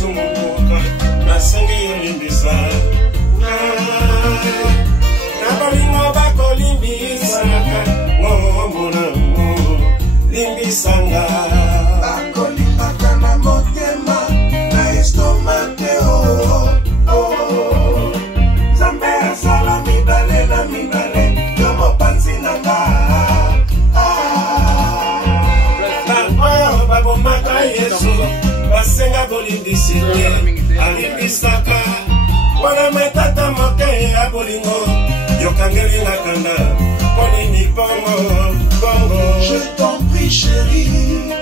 sumuka nasengi limbisa na balingo bakolimbisa ngombo na limbisanga bakolimbaka na motema na estomake Zambe asala mibale na mibale yomo pansi nanga babomaka Yesu basenga bolimbisite alimbisaka wana matata moke ya bolingo yokangelinga kanda ponini bongo bongo. Je t'en prie chérie,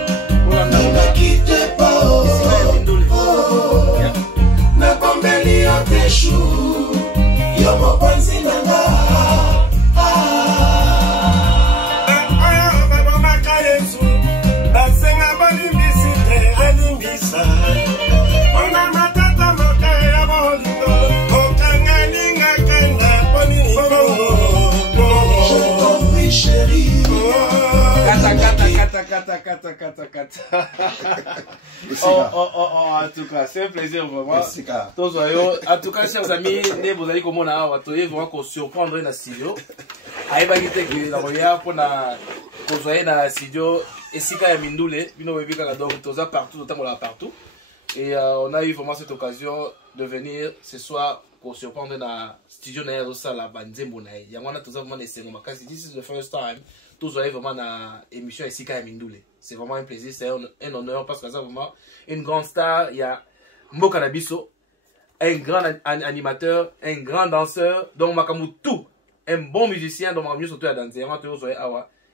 ne me quitte pas na bombeli yo teshu yomo pansi nanga babomaka Yesu basenga bolimbisite alimbisa wana matata moke ya bolingo okangalinga kanda ponini bongo. Je t'en prie chérie. En tout cas, c'est un plaisir vraiment. En tout cas, chers amis, vous allez comme on a vraiment qu'on surprendre dans studio. Aïbagité que la roya pour na poser dans studio et si quand Mindule, bino bebika donc toza partout, autant qu'on l'a partout. Et on a eu vraiment cette occasion de venir ce soir pour surprendre dans studio na yosa la banzembo na. Yangwana toza vraiment nesengo makasi. This is the first time. Tous vous vraiment dans l'émission ici quand Mindule. C'est vraiment un plaisir, c'est un honneur parce que ça vraiment une grande star. Il y a Mboka Nabiso, un grand animateur, un grand danseur, donc Makamu tout, un bon musicien, donc Makamu surtout à danser.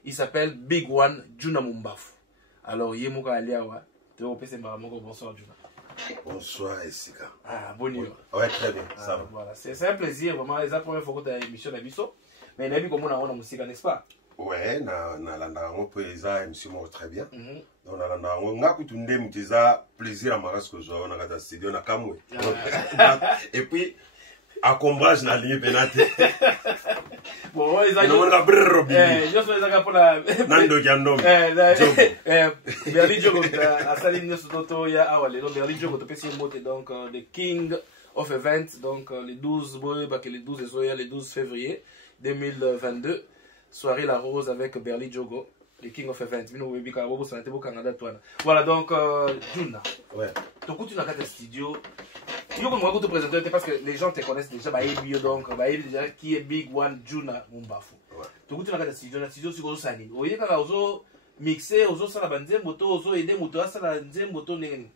Il s'appelle Big One Juna Mumbafu. Alors il est Mboka Aliawa. Bonsoir Juna. Bonsoir Esika. Ah bon nuit. Ouais très bien. Ça va. Voilà, c'est un plaisir vraiment. C'est la première fois que tu as l'émission Nabiso, mais il a vu comment on a musique, n'est-ce pas? Ouais, na landa ngo pesa émission très bien. Donc na landa ngo ngakutu ndemu teza plaisir à maras que zo na kata studio na kamwe. Et puis à combrage na ligne penate. Bon, ils ont on a brrr robi. Je fais ça pour la Nando Jandom. Berli Jogo à Saline Soto ya awale. Donc Berli Jogo to pesi mote donc the King of Events donc les 12 les 12 février 2022. Soirée La Rose avec Berli Jogo, le King of Events. Voilà donc, Juna. Ouais. Donc, tu n'as pas de studio. Je vais te présenter parce que les gens te connaissent déjà. Donc, déjà qui est Big One Juna Mumbafu. Donc, tu n'as pas de studio. Le studio, c'est quoi ça? Vous voyez quand vous mixez, vous avez la bande, vous avez aidé, vous avez la bande.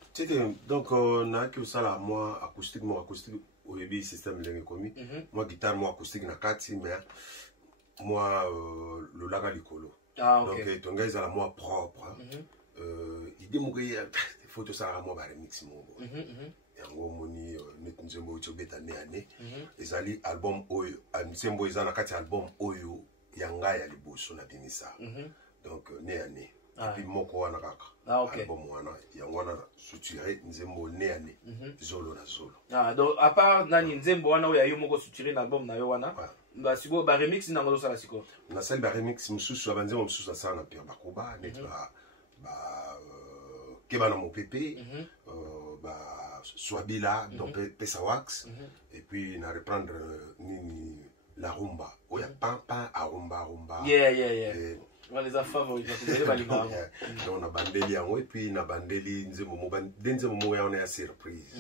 Donc, on a que ça là, moi, acoustique, au début, système de commis. Moi, guitare, moi, acoustique, na kati, mais. Moi, le laga likolo. Ah, ok. Donc, ton gars, il a la moi propre. Il dit, il faut que ça soit un remix. Et en gros, moni, nous avons eu année. Les ali album Oyo. Nous avons eu un album Oyo. Yanga ya liboso na binisa. Donc, année. Et puis, moko wana kaka. Ah, ok. Album wana. Yangwana suturé. Nous avons eu année. Zolo na zolo. Ah, donc, à part Nani Nzembo wana, oya yo moko suturé l'album na yo wana. Bah si vous remix na ngolo sala siko. Na celle ba remix mususu abanze mususu ça na Pierre Bakoba net ba keba na mo pépé ba Swabila donc Pesa Wax et puis na reprendre ni la rumba. Oya pampa a rumba. Yeah. On les a favoris parce que les balinga. Donc na bandeli yango et puis na bandeli nzemo mo ya on est à surprise.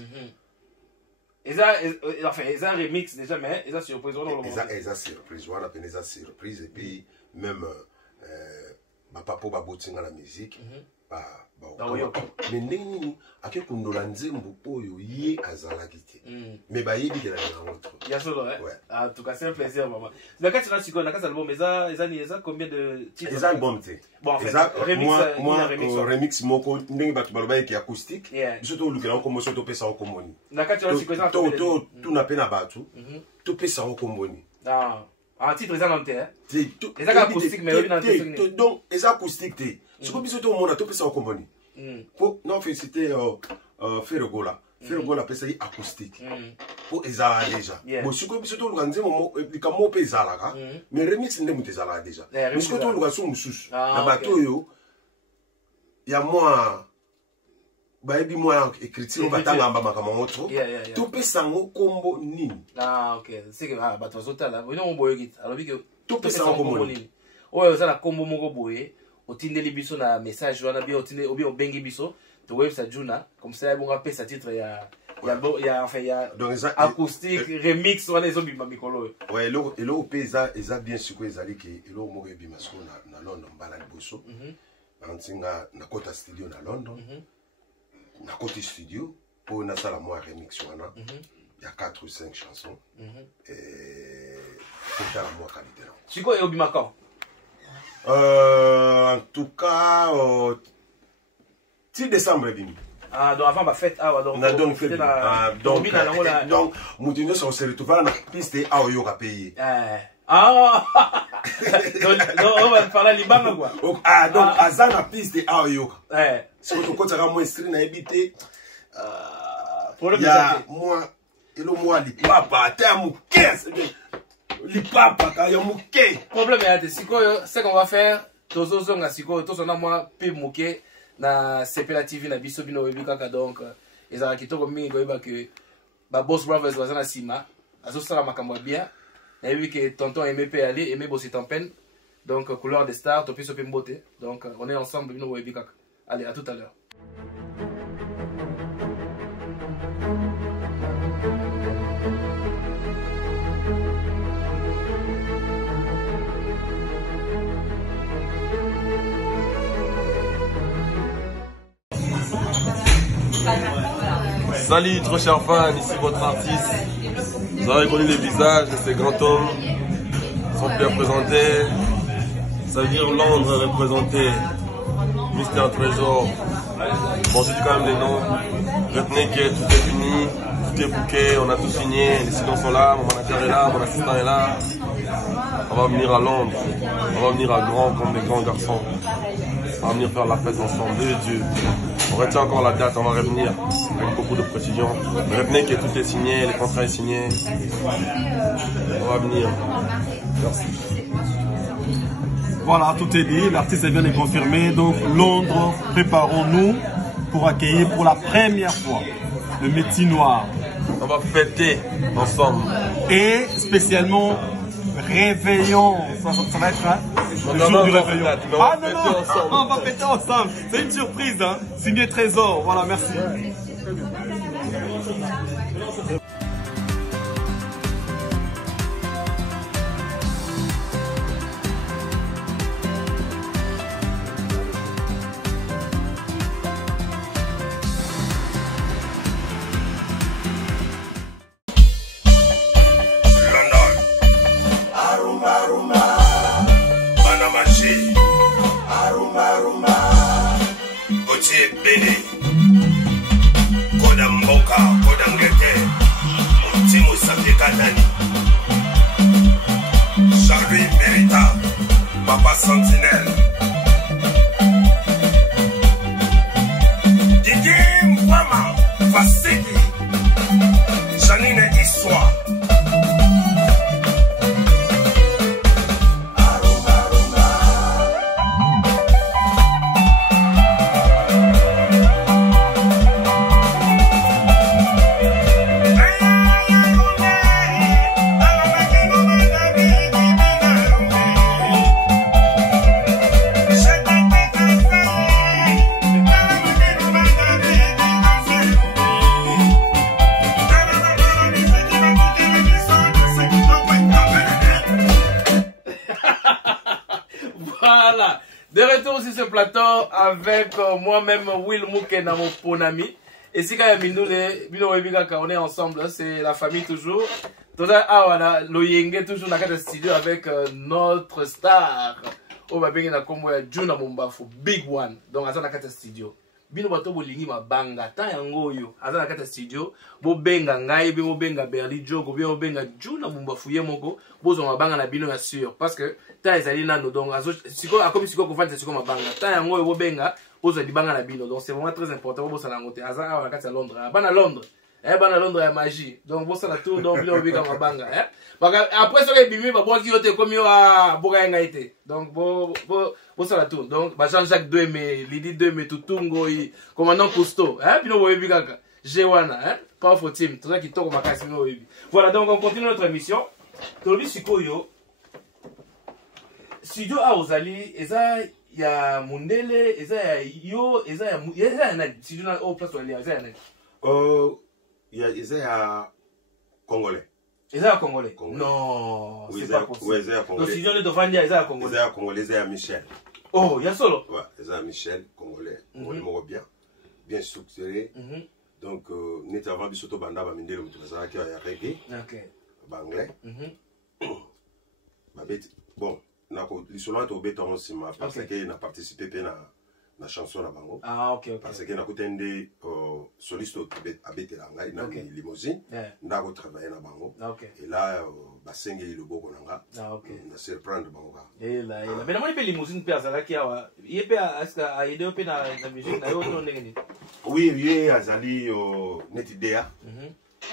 Enfin, ils ont un remix déjà, mais ils ont surprise. Ils ont surprise, on appelle les surprise. Et puis, même, ma papa va botter dans la musique. Mais nini, à quel point on nzembo oyo yé azalakite. Mais bah yé dit qu'il y a un autre. Il y a solo, hein. En tout cas, c'est un plaisir, maman. Mais quand tu as signé un album, ils ont combien de titres? Les albums, tu sais. Bon, en fait, moi, remix, mon n'est pas tout qui est acoustique. Surtout le grand comme surtout pesa au commoni. Quand tu as signé un album, tout n'a pas na batu. Tout pesa au commoni. Ah. En titre, ils ont l'antenne. Ils ont acoustique, mais ils ont l'antenne. Donc, ils ont acoustique, tu sais. Ce que tu as tout pesa au commoni. Non, c'était Ferregola. Ferregola pesa acoustique. Pour ezala déjà. Bon, si vous surtout le nzemo likamo pe ezala mais remix ndemu tezala déjà. Mais ce que tu le gaso mususu. Na bato yo ya moi bayebi moi écriture batanga mbama kama moto to pesa ngo kombo nini. Ah OK, c'est que bato zotala bino moboyo gita alors que to pesa ngo kombo nini. Oyo za na kombo moko boye otindeli biso na message wana bien otinde obi obengi biso to website juna comme ça bon pesa titre ya enfin ya acoustique remix wana ezo bima mikolo. Ouais, elo pesa eza bien siko ezali ke elo moko bima siko na London bala liboso. Antinga na kota studio na London. Na côté studio pour na sala moi remix wana il y a 4 ou 5 chansons et pour faire la moi qualité là. Chiko et Obimaka. En tout cas 6 décembre bimi. Ah donc avant ma fête ah donc on a donc fait donc Moutino on se retrouve na piste à Oyoka pays. Ah donc on va parler libanga quoi. Ah donc azana piste à Oyoka. C'est que quand ça moi stream na habité il y a moi et le moi li papa t'es mon 15 li papa ka yo muke. Problème est c'est qu'on va faire tozozonga siko tozona moi pe muke na Sepela TV na biso bino webi kaka donc ezala kitoko mingi koyeba que ba Boss Brothers bazana sima azosala makambo bien na yebi que tonton aimé pe aller aimé bosser en peine donc couleur des stars to piso pe mbote donc on est ensemble bino webi kaka. Allez, à tout à l'heure. Salut trop chers fans, ici votre artiste. Vous avez reconnu les visages de ces grands hommes. Ils sont bien représentés. Ça veut dire Londres représenté. Mystère Trésor. Bon, je dis quand même les noms. Retenez que tout est fini, tout est booké, on a tout signé. Les signaux sont là, mon manager est là, mon assistant est là. On va venir à Londres. On va venir à grand comme des grands garçons. On va venir faire la fête ensemble. Dieu. On retient encore la date, on va revenir avec beaucoup de précision. Retenez que tout est signé, les contrats sont signés. On va venir. Merci. Voilà, tout est dit, l'artiste est bien confirmé. Donc Londres, préparons-nous pour accueillir pour la première fois le Métis Noir. On va fêter ensemble. Et spécialement, réveillon. Ça va être le jour du réveillon. Ah non, non, on va fêter ensemble. C'est une surprise, hein. Signé Trésor. Voilà, merci. Jean-Louis Mérita, Papa Sentinelle. Didier Mwama, Fasiki, Janine Histoire. De retour sur ce plateau avec moi-même Will Mouké na mon ponami. Et si quand on est ensemble, c'est la famille toujours. Toujours dans le studio avec notre star. On va bien Juna Mumbafu, Big One. Donc, dans le studio. Bino bato bolingi mabanga ta yango yo aza na kata studio bo benga ngai bo benga Berli Jogo bo benga Juna Mumbafu ye moko bozo mabanga na bino ya sûr parce que ta ezali nano donc azo siko akomi siko kofanda siko mabanga ta yango yo bo benga bozo libanga na bino donc c'est vraiment très important bo sala ngote aza na kata Londres bana Londres bana Londres ya magie donc bon ça la tour donc le obika mabanga après ça les bimi ba boki yote comme yo a boka nga été donc bon ça la tour donc ba Jean-Jacques 2 mais Lydie 2 mais Tutungo commandant Cousteau bino boyebi kaka Jewana powerful team tout ça qui toko makasi no boyebi voilà donc on continue notre émission tolobi sikoyo studio a ozali eza ya mundele eza ya yo eza ya nani studio na au place wali eza ya nani eza ya congolais. Eza ya congolais. Non, c'est pas possible. Eza ya congolais. Donc studio ne devant dire eza ya congolais. Eza ya congolais, eza ya Michel. Oh, ya solo. Ouais, eza ya Michel congolais. Congolais moko bien structuré. Donc net avant bisoto banda ba mindelo mutu bazala ki ya reggae. OK. Ba anglais. Bon, nako lisolo to beton sima parce que na participé pe na chanson na bango. Ah OK. Parce que na kutende soliste abetela ngai na limousine ndako travailler na bango. Et là basengi le boko nanga. Ah OK. Na surprendre bango ka. Et là. Mais na moni pe limousine pe azala ki awa. Yé pe aska a aider pe na musique na yo to ndenge. Oui, oui, azali net idea.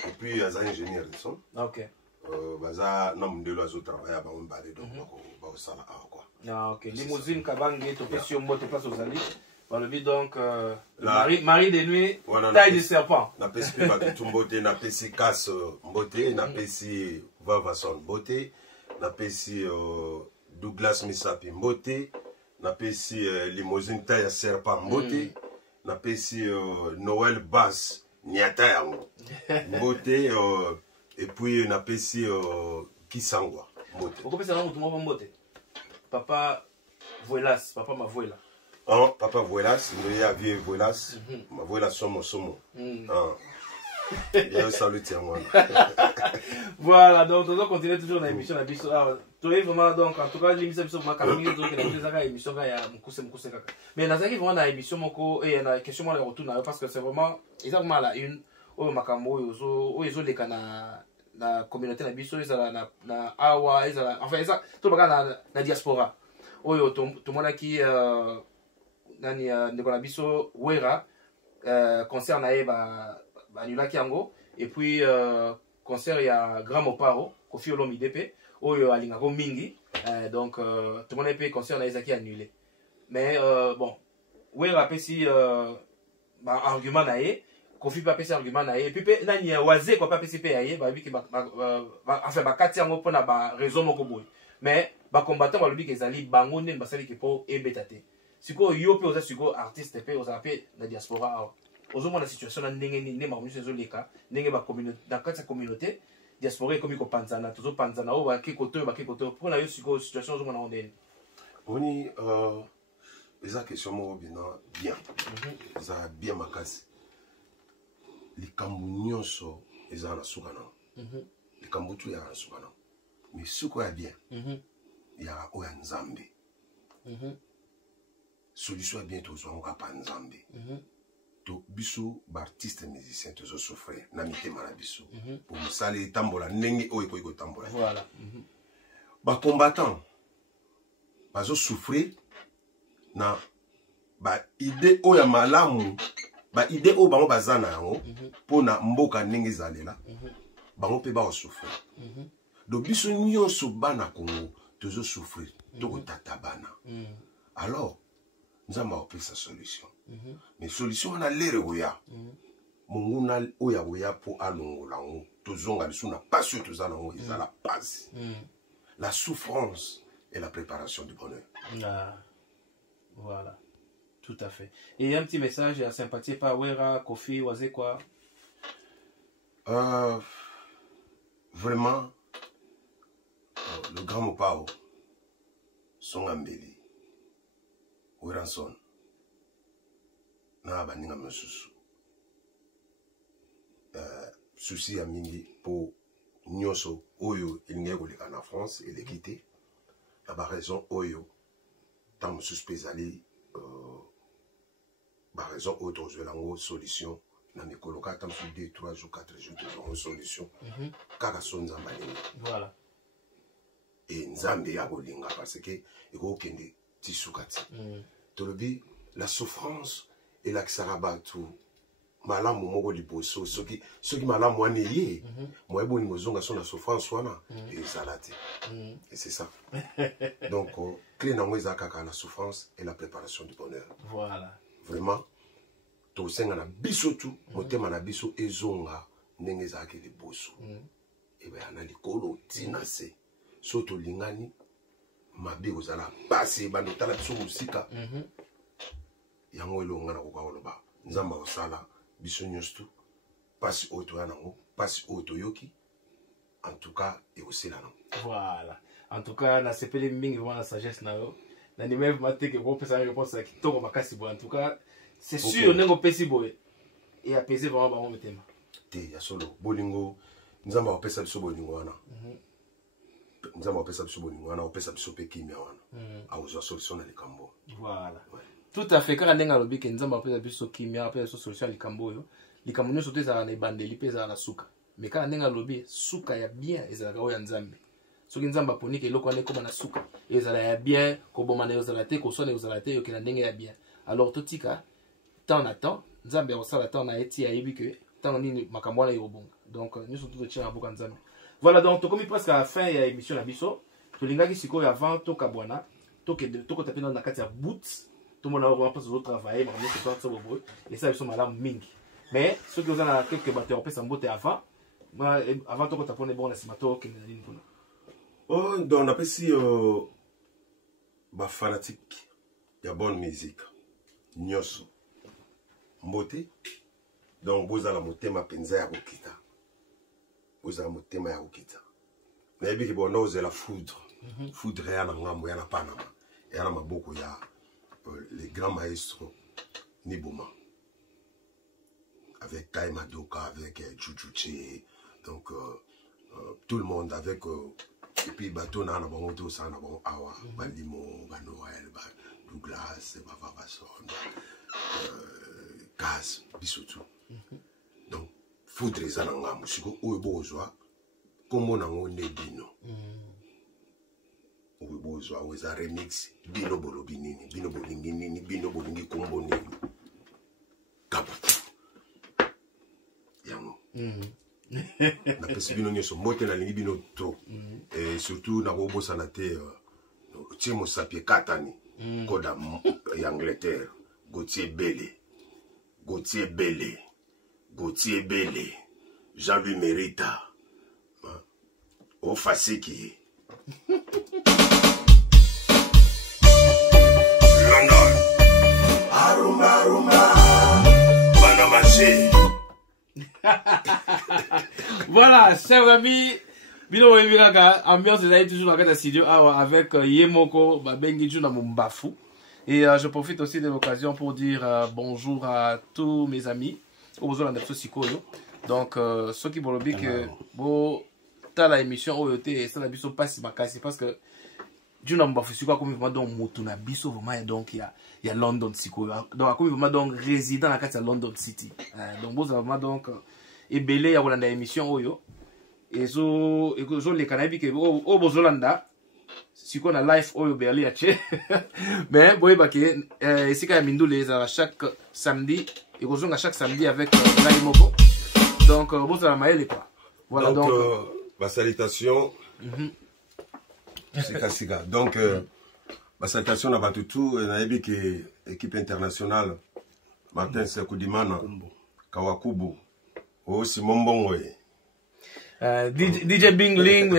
Et puis azali ingénieur de son. OK. Baza na mundelo azo travailler ba mbale donc ba osala quoi. Ah OK. Limousine kabange to pe sur moto place aux ali. On le dit donc Marie de nuit taille de serpent. Na pesi pe ba tumbote na pesi casse mbote na pesi Vavason mbote na pesi Douglas Misapi mbote na pesi limousine taille serpent mbote na pesi Noël Bass nyata yango mbote et puis na pesi Kisangwa mbote. Pourquoi pesa nango tumo mbote? Papa Voilas, papa ma voila. Ah, papa Voilas, nous y a vieux Voilas, ma voila somo. Bien salut moi. Voilà, donc on continue toujours dans l'émission la biso. Tu es vraiment donc en tout cas l'émission biso ma camille donc la émission ya mukuse kaka. Mais nazaki vraiment na émission moko et na question moi le retour na parce que c'est vraiment exactement la une au makambo ozo leka na communauté na biso ezala na awa ezala enfin ça to baka na diaspora oyo to mona ki nani ndeko na biso wera concert na ba anulaki yango et puis concert ya Grand Moparo Kofi Olomide pe oyo alinga ko mingi donc to mona pe concert na ezaki annulé mais bon wera pesi ba argument na ye Kofi pa pesi argument na ye et puis nani waze ko pa pesi pe ye ba biki enfin ba kati yango pona ba raison moko boy mais ba combattant ba lobi ke ezali bango nde basali ke po ebetate siko yo pe oza siko artiste pe oza pe na diaspora awa ozomona la situation na ndenge ni ne mamuso ezoleka ndenge ba communauté dans kati ya communauté diaspora ekomi ko panzana tozo panzana o ba ke koto pour na yo siko situation ozomona ondeni oni eza question mo bien eza bien makasi likambo nyonso eza na suka na likambo tu ya na suka na mais suko ya bien ya oya nzambe solution ya bien tozwa nga pa nzambe to biso ba artiste musicien tozo souffrir na mitema na biso pour musala etambola ndenge oyo ekoki kotambola voilà ba combattant bazo souffrir na ba idée oyo malamu ba idée oyo bango bazana yango pona mboka ndenge zalela bango pe ba souffrir do biso nyonso bana Congo tozo souffrir to tata bana alors nous avons appris sa solution mais solution on a l'air oya monguna oya oya pour alongola ngo tozonga biso na passion tozana ngo ezala passe la souffrance et la préparation du bonheur. Voilà. Tout à fait. Et un petit message à sympathie par Wera, Kofi, Wazé quoi? Vraiment, le grand Mopao, son ambeli, Weranson, na baninga mesusu. Souci à mingi pour Nyoso, Oyo, il n'y a en France, il est quitté. La raison Oyo, tant suspect ali, raison autre je l'en solution. Na mi coloca tant sur 2, 3 jours, 4 jours, une solution. Kaka son zambani. Voilà. Et nzambe ya bolinga parce que eko kende tisukati. Tolobi la souffrance et l'axarabatu malamu moko liboso soki malamu wana ye moye boni ngozonga so na souffrance wana ezala te et c'est ça donc clé nango eza kaka la souffrance et la préparation du bonheur. Voilà, vraiment tosenga na biso tu motema na biso ezonga ndenge ezalaki liboso ebe ana likolo tina se so tolingani mabe kozala pasi bando tala biso musika yango elonga na kokoloba nzamba osala biso nyonso tu pasi oyo toya nango pasi oyo toyoki en tout cas eosila nango. Voilà, en tout cas na sepeli mingi vraiment la sagesse na yo na ni même mateke ko pesa réponse ki toko makasi bo en tout cas c'est sûr nengo pesi boye et apaiser vraiment ba motema te ya solo bolingo nzamba opesa biso bolingo wana nzamba opesa biso bolingo wana opesa biso pe kimia wana auzwa solution na likambo. Voilà, tout à fait. Quand on a lobi que nzamba opesa biso kimia opesa biso solution likambo yo likambo nyonso te za na ebandeli pesa na suka mais quand on a lobi suka ya bien ezala oya nzambe soki nzamba poni ke eloko wana ekoma na suka ezala ya bien koboma na ezala te koswana ezala te yokela ndenge ya bien alors totika temps na temps nzambe osala temps na eti ayebi que temps nini makambo wana yobonga donc nous sommes tous tira boka nzambe. Voilà, donc tokomi presque à la fin ya émission na biso tolingaki sikoyo avant tokabwana tokotape na kati ya boot tout le monde a vraiment pas de travailler mais c'est pas ça bobo et ça ils sont malades mingi mais ceux qui ont quelques batteurs peut s'emboter avant tokotape bon la simato que na mpona oh donc on appelle si ba fanatique ya bonne musique nyoso mbote donc bozala motema penza ya kokita bozala motema ya kokita na yebi ki bona ozela foudre ya na ngambo ya na Panama ya na maboko ya les grands maestros Niboma avec Kai Madoka avec Chuchuche donc tout le monde avec et puis bateau na bango to sa na bango awa balimo ba Noël ba Douglas ba Vabason Gaz bisotu donc foudre za na ngambo siko oyo bozwa kombo nango ne bino oyo bozwa weza remix bino bolobi nini bino bolingi nini bino bolingi kombo nini kabutu yango na pesi bino nyonso mbote na lingi bino to et surtout na kobosana te Timo Sapie Katani koda ya Angleterre Gauthier Bele Jean-Louis Merita Ofasiki London Aruma Banamaché. Voilà, chers amis, bino webiraka ambiance est toujours dans la studio avec Yemoko Babengi Juna Mumbafu. Et je profite aussi de l'occasion pour dire bonjour à tous mes amis au besoin de Sikoyo. Donc ceux qui vont dire que bon t'as la émission OET et ça la biso passe makasi parce que Juna Mumbafu Sikoyo comme vraiment donc motuna biso vraiment donc il y a London Sikoyo. Donc comme vraiment donc résident à la London City. Donc bon vraiment donc et belé ya kolanda émission oyo ezo les canabi que au bozolanda siko na live oyo berli ache mais boy ba ke esika ya mindule za chaque samedi et kozonga chaque samedi avec Nali Moko donc bozala maele quoi. Voilà donc ma salutation c'est Kassiga donc ma salutation na batutu na yebi ke équipe internationale Martin Sekudimana Kawakubu aussi Mombongo DJ Bling Bling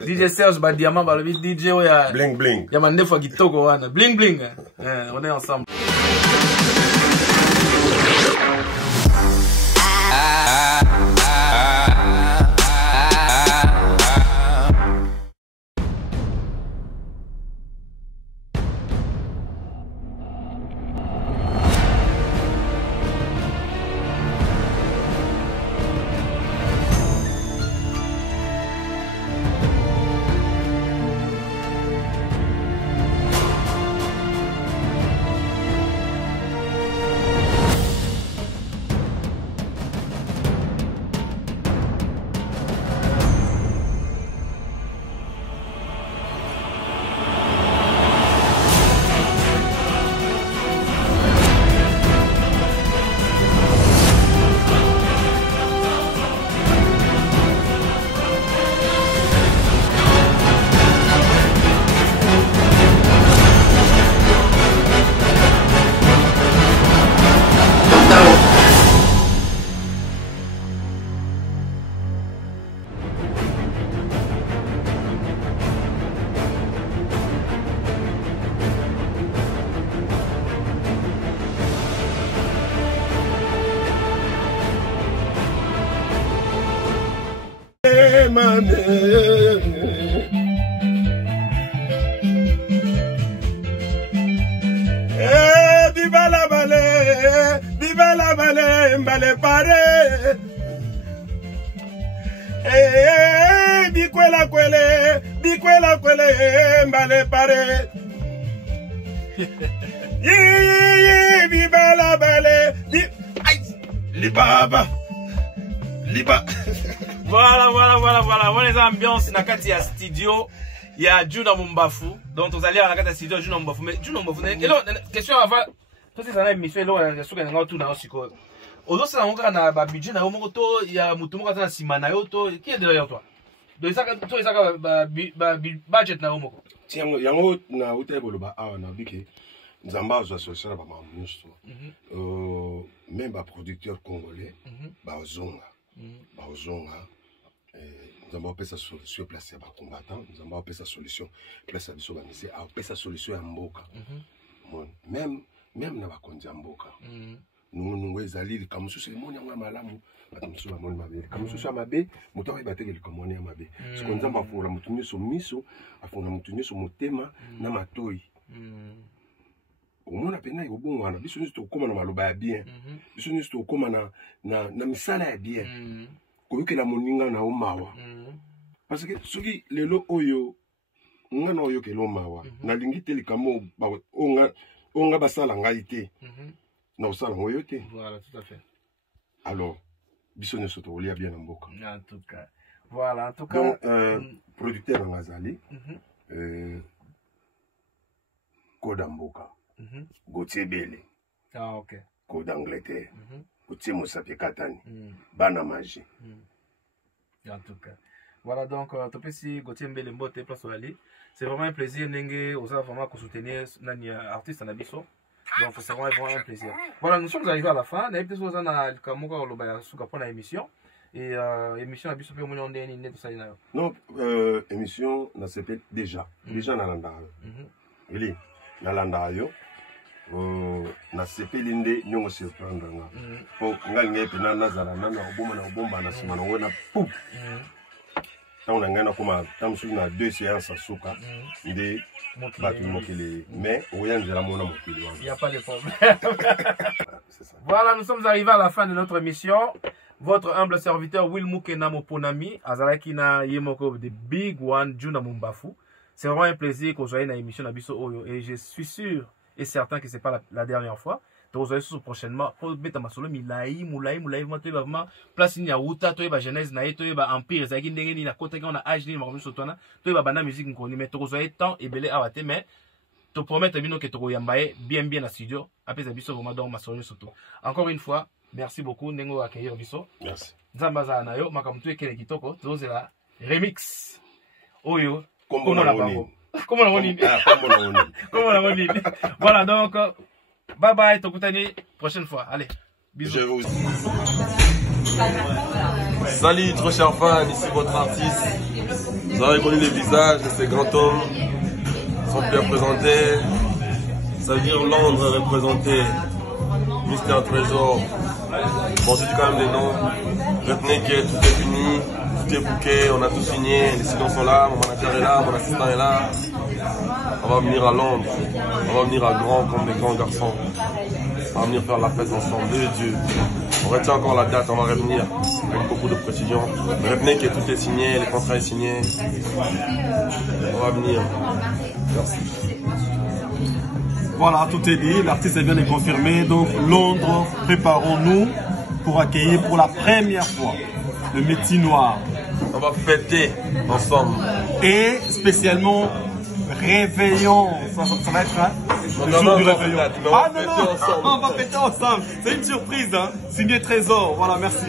DJ Serge Badiama balobi DJ oya Bling Bling ya mandefa kitoko wana Bling Bling on est ensemble. Viva la balé, mbale pare. Bikwela kwele, mbale pare. Viva la balé, liba. Voilà. On les ambiances na kati ya studio. Il y a Juna Mumbafu. Donc, vous allez à la carte de studio Juna Mumbafu. Mais Juna Mumbafu, et là, question avant. Tout ça, c'est une émission. Et là, on a tout dans le psycho. Aujourd'hui, c'est un budget. Il y a Moutoumou qui est Simana. Qui est derrière toi? Donc, ça, tout ça, budget na Omoko. Tiens, il y a un autre boloba. Ah, on a vu que nous avons associé à même les producteurs congolais, Bazonga. Nous avons fait sa solution placée à combattant, nous avons fait sa solution placée à Bissoba, mais c'est à sa solution à Mboka. Même na bakonzi ya Mboka. Nous ezali comme sous le monde ya malamu, batumsu ba monde mabe. Comme sous mabe, moto ba teke comme on ya mabe. Ce qu'on zamba pour la mutunyo so miso, afuna mutunyo so motema na matoi. Omona pena yobongo wana biso nito koma na maloba ya bien. Biso nito koma na misala ya bien. Koyokela moninga na omawa. Parce que soki lelo oyo ngana oyo kelo mawa na lingi telikamo onga basala ngai te. Na osala oyo te. Voilà, tout à fait. Alors biso ne soto olia bien na mboka. En tout cas. Voilà, en tout cas. Donc producteur ngazali Koda Mboka. Gauthier Bele. Ah OK. Code d'Angleterre. Gauthier Mosapi Katani. Bana Magie. En tout cas. Voilà donc, si Gauthier Mbele Mbote place Ali. C'est vraiment un plaisir n'enge aux vraiment qu'on soutenir nani artiste en abisso. Donc c'est vraiment un plaisir. Voilà, nous sommes arrivés à la fin. On a peut-être besoin de kamuka oloba suka pour la émission. Et émission abisso pe mon ndé ni tout ça ina. Non, émission na s'appelle déjà nalanda. Eli nalanda yo. Na sepeli nde nyongo surprendre nga. Po ngali ngepe na nazala na obomba na sima na wona pou. On a gagné comme na 2 séances à Souka. Il mais il n'y a pas de problème. Voilà, nous sommes arrivés à la fin de notre émission. Votre humble serviteur Will Mukena Moponami, Azalakina Yemoko de Big One Juna Mumbafu. C'est vraiment un plaisir que vous soyez dans l'émission Nabiso Oyo. Et je suis sûr et certain que ce n'est pas la dernière fois. Donc, vous allez sur prochainement. Pour mettre ma solo, Moulaï, vraiment, place ni Yaouta, toi, ba Genèse, naïe, toi, ba Empire, Zaki, Ndengeni, na Kota, on a âge, ni Marvin Sotona, toi, ba musique, on connaît, mais vous avez temps et belé à wate, mais, te promettre, que tu yambaye, bien à studio, après, Zabiso, vraiment, dans ma solo, surtout. Encore une fois, merci beaucoup, Nengo, accueillir Biso. Merci. Zambaza, Nayo, Makamtu, Kele Kitoko, tous la remix. Oyo, comment on a dit? Comment on a dit? Voilà, donc, bye bye, Tokutani, prochaine fois. Allez, bisous. Salut, trop chers fans, ici votre artiste. Vous avez connu les visages de ces grands hommes. Ils sont bien représentés. Ça veut dire Londres représenté. Mister Trésor. Bon, je dis quand même des noms. Retenez que tout est fini, tout est bouqué, on a tout signé. Les signaux sont là, mon manager est là, mon assistant est là. On va venir à Londres, on va venir à Grand comme des grands garçons. On va venir faire la fête ensemble, Dieu. On retient encore la date, on va revenir avec beaucoup de précision. Revenez que tout est signé, les contrats sont signés. On va venir. Merci. Voilà, tout est dit, l'artiste est bien confirmé. Donc Londres, préparons-nous pour accueillir pour la première fois le Métis Noir. On va fêter ensemble. Et spécialement réveillon, ça va être le jour du réveillon. Ah non, on va fêter ensemble. C'est une surprise, hein. Signé Trésor, voilà, merci.